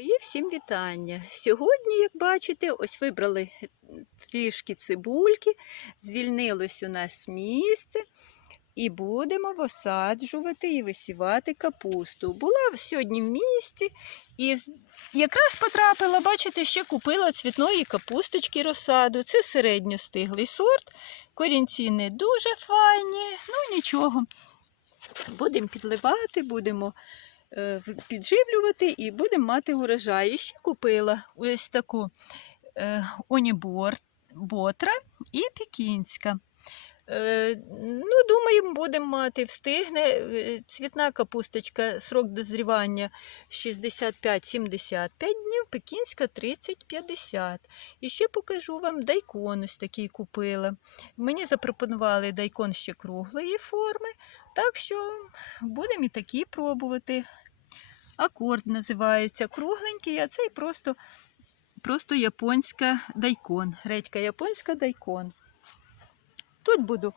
Мої всім вітання. Сьогодні, як бачите, ось вибрали трішки цибульки, звільнилось у нас місце. І будемо висаджувати і висівати капусту. Була сьогодні в місті і якраз потрапила, бачите, ще купила цвітної капусточки розсаду. Це середньостиглий сорт. Корінці не дуже файні, ну нічого. Будемо підливати, будемо е, підживлювати і будемо мати урожай. І ще купила ось таку е, онібор, ботра і пекінська. Е, ну, думаю, будемо мати, встигне. Е, Цвітна капусточка, срок дозрівання 65-75 днів, пекінська 30-50. І ще покажу вам дайкон ось такий купила. Мені запропонували дайкон ще круглої форми, так що будемо і такі пробувати. Акорд називається кругленький, а цей просто, просто японська дайкон. Редька японська дайкон. Тут буду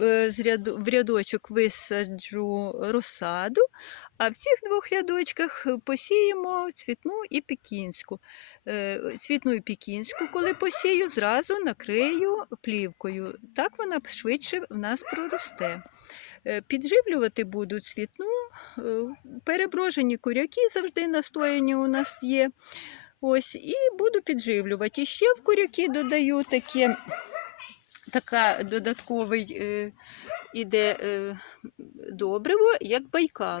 е, в рядочок висаджу розсаду, а в цих двох рядочках посіємо цвітну і пекінську. Е, Цвітну і пекінську, коли посію, зразу накрию плівкою. Так вона швидше в нас проросте. Е, Підживлювати буду цвітну, е, переброжені куряки завжди настояні у нас є. Ось, і буду підживлювати. І ще в куряки додаю таке, така додатковий е, іде е, добриво, як байкал.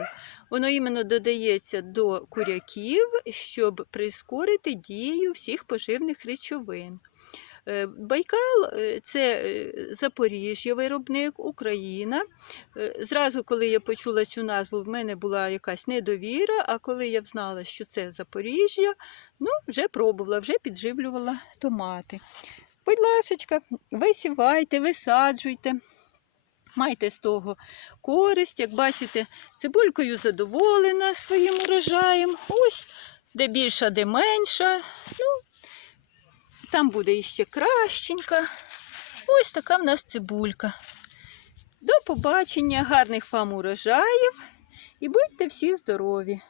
Воно іменно додається до куряків, щоб прискорити дію всіх поживних речовин. Е, Байкал е, це е, Запоріжжя, виробник, Україна. Зразу, коли я почула цю назву, в мене була якась недовіра, а коли я знала, що це Запоріжжя, ну, вже пробувала, вже підживлювала томати. Будь ласочка, висівайте, висаджуйте. Майте з того користь, як бачите, цибулькою задоволена своїм урожаєм. Ось де більша, де менша. Ну, там буде іще кращенька. Ось така в нас цибулька. До побачення, гарних вам урожаїв і будьте всі здорові!